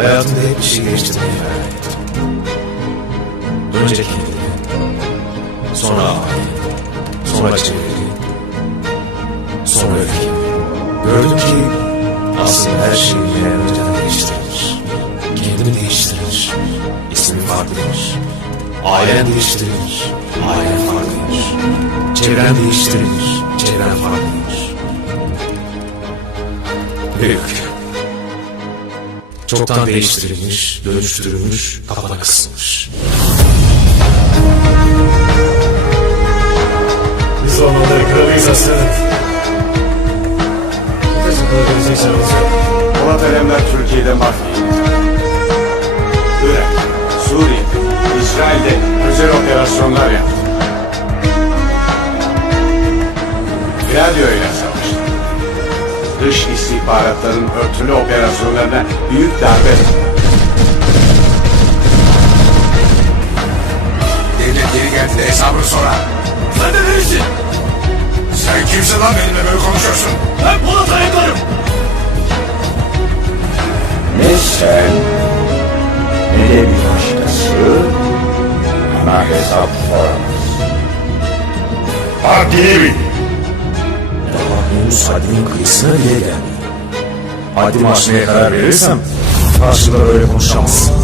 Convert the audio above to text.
Hayatımda hep bir şey değiştirmeyi hayal ettim. Önce kendimi, sonra ailemi, sonra çevremi, sonra ülkemi. Gördüm ki aslında her şey an önceden değiştirilir. Kendimi değiştirilir, ismim farklıdır. Ailen değiştirilir, ailen farklıdır. Çevren değiştirilir, çevren farklıdır. Büyük. Çoktan değiştirilmiş, dönüştürülmüş, kapana kısılmış. Biz onları kralıyız aslanım. Kaçın şans yok. Polat Alemdar Türkiye'de mafya Irak, Suriye, İsrail'de özel operasyonlar yaptı. Radyoyla savaştı. Dış istihbaratların örtülü operasyonlarına büyük darbe. Devlet geri geldiğinde hesabını sorar. Sen de neysin? Sen kimsin lan benimle böyle konuşuyorsun? Ben Polat Alemdar'ım. Ne sen ne de bir başkası bana hesap soramaz. Haddini bil. Henüz haddimin kıyısına bile gelmedim. Haddimi aşmaya karar verirsem karşımda böyle konuşamazsın.